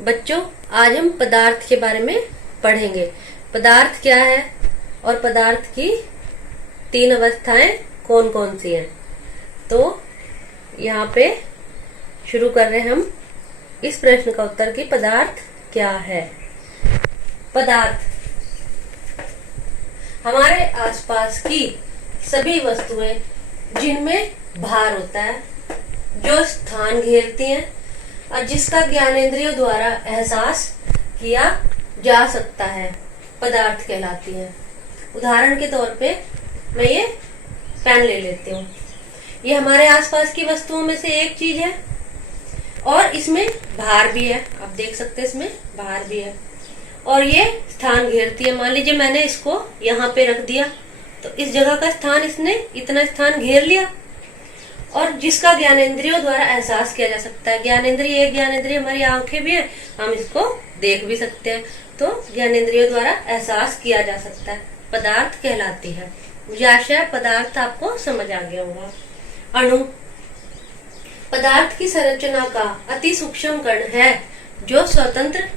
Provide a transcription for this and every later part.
बच्चों, आज हम पदार्थ के बारे में पढ़ेंगे। पदार्थ क्या है और पदार्थ की तीन अवस्थाएं कौन कौन सी हैं। तो यहाँ पे शुरू कर रहे हैं हम इस प्रश्न का उत्तर कि पदार्थ क्या है। पदार्थ हमारे आसपास की सभी वस्तुएं जिनमें भार होता है, जो स्थान घेरती हैं और जिसका ज्ञानेंद्रियों द्वारा एहसास किया जा सकता है, पदार्थ कहलाती है। उदाहरण के तौर पे मैं ये पेन ले लेती हूँ। ये हमारे आसपास की वस्तुओं में से एक चीज है और इसमें भार भी है। आप देख सकते हैं इसमें भार भी है और ये स्थान घेरती है। मान लीजिए मैंने इसको यहाँ पे रख दिया तो इस जगह का स्थान इसने इतना स्थान घेर लिया और जिसका ज्ञानेंद्रियों द्वारा एहसास किया जा सकता है। ज्ञानेंद्रिय एक ज्ञानेंद्रिय हमारी आंखें भी है, हम इसको देख भी सकते हैं, तो ज्ञानेंद्रियों द्वारा एहसास किया जा सकता है, पदार्थ कहलाती है। मुझे आशा है पदार्थ आपको समझ आ गया होगा। अणु पदार्थ की संरचना का अति सूक्ष्म कण है जो स्वतंत्र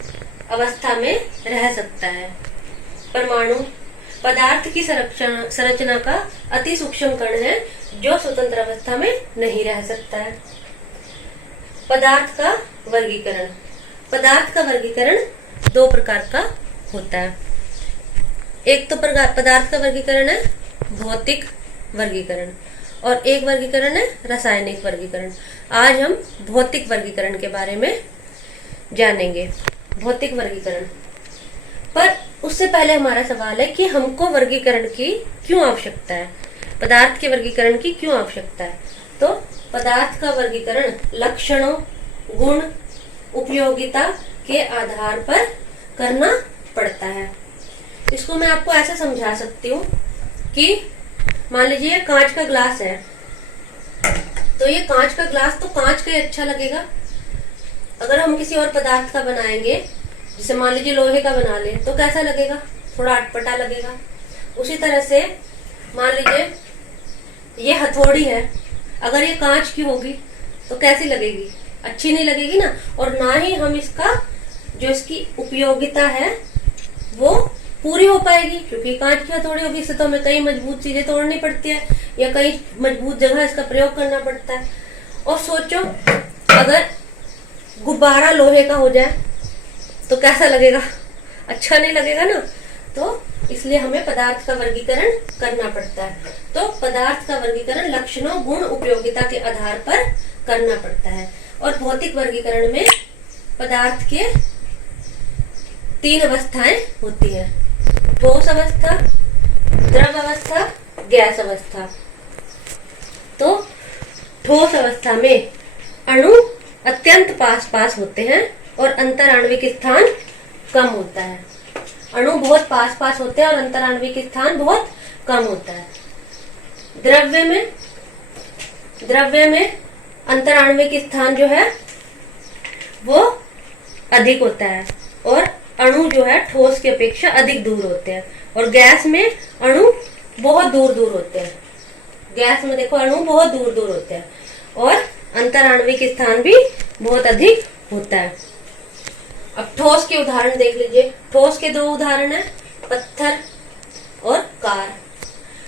अवस्था में रह सकता है। परमाणु पदार्थ की संरचना का अति सूक्ष्म कण है जो स्वतंत्र अवस्था में नहीं रह सकता है। पदार्थ का वर्गीकरण पदार्थ का वर्गीकरण दो प्रकार का होता है। एक तो पदार्थ का वर्गीकरण है भौतिक वर्गीकरण और एक वर्गीकरण है रासायनिक वर्गीकरण। आज हम भौतिक वर्गीकरण के बारे में जानेंगे। भौतिक वर्गीकरण पर उससे पहले हमारा सवाल है कि हमको वर्गीकरण की क्यों आवश्यकता है, पदार्थ के वर्गीकरण की क्यों आवश्यकता है। तो पदार्थ का वर्गीकरण लक्षणों, गुण, उपयोगिता के आधार पर करना पड़ता है। इसको मैं आपको ऐसे समझा सकती हूँ कि मान लीजिए कांच का ग्लास है, तो ये कांच का ग्लास तो कांच का ही अच्छा लगेगा। अगर हम किसी और पदार्थ का बनाएंगे, जैसे मान लीजिए लोहे का बना ले, तो कैसा लगेगा, थोड़ा अटपटा लगेगा। उसी तरह से मान लीजिए ये हथौड़ी है, अगर ये कांच की होगी तो कैसी लगेगी, अच्छी नहीं लगेगी ना। और ना ही हम इसका जो इसकी उपयोगिता है वो पूरी हो पाएगी, क्योंकि कांच की हथौड़ी होगी, इससे तो हमें कई मजबूत चीजें तोड़नी पड़ती है या कई मजबूत जगह इसका प्रयोग करना पड़ता है। और सोचो अगर गुब्बारा लोहे का हो जाए तो कैसा लगेगा, अच्छा नहीं लगेगा ना। तो इसलिए हमें पदार्थ का वर्गीकरण करना पड़ता है। तो पदार्थ का वर्गीकरण लक्षणों, गुण, उपयोगिता के आधार पर करना पड़ता है। और भौतिक वर्गीकरण में पदार्थ के तीन अवस्थाएं होती हैं, ठोस अवस्था, द्रव अवस्था, गैस अवस्था। तो ठोस अवस्था में अणु अत्यंत पास पास होते हैं और अंतर आणविक स्थान कम होता है। अणु बहुत पास पास होते हैं और अंतर आणविक स्थान बहुत कम होता है। द्रव्य में अंतर आणविक स्थान जो है वो अधिक होता है और अणु जो है ठोस की अपेक्षा अधिक दूर होते हैं। और गैस में अणु बहुत दूर दूर होते हैं। गैस में देखो अणु बहुत दूर दूर होते हैं और अंतर आणविक स्थान भी बहुत अधिक होता है। अब ठोस के उदाहरण देख लीजिए। ठोस के दो उदाहरण है, पत्थर और कार।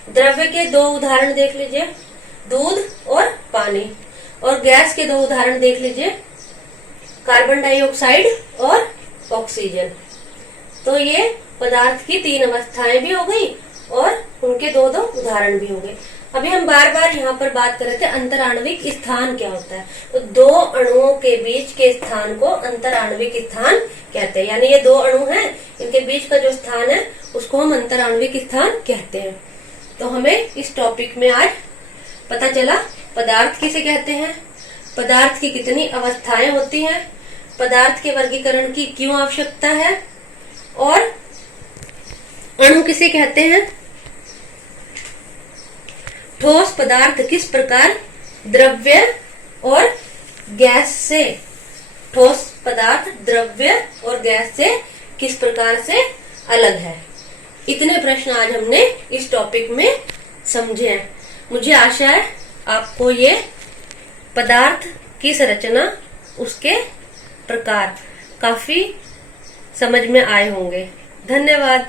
द्रव्य के दो उदाहरण देख लीजिए, दूध और पानी। और गैस के दो उदाहरण देख लीजिए, कार्बन डाइऑक्साइड और ऑक्सीजन। तो ये पदार्थ की तीन अवस्थाएं भी हो गई और उनके दो दो उदाहरण भी हो गए। अभी हम बार बार यहाँ पर बात कर रहे थे अंतर आणविक स्थान क्या होता है। तो दो अणुओं के बीच के स्थान को अंतर आणविक स्थान कहते हैं। यानी ये दो अणु हैं, इनके बीच का जो स्थान है उसको हम अंतर आणविक स्थान कहते हैं। तो हमें इस टॉपिक में आज पता चला पदार्थ किसे कहते हैं, पदार्थ की कितनी अवस्थाएं होती हैं, पदार्थ के वर्गीकरण की क्यों आवश्यकता है और अणु किसे कहते हैं। ठोस पदार्थ किस प्रकार द्रव्य और गैस से, ठोस पदार्थ द्रव्य और गैस से किस प्रकार से अलग है। इतने प्रश्न आज हमने इस टॉपिक में समझे हैं। मुझे आशा है आपको ये पदार्थ की संरचना, उसके प्रकार, काफी समझ में आए होंगे। धन्यवाद।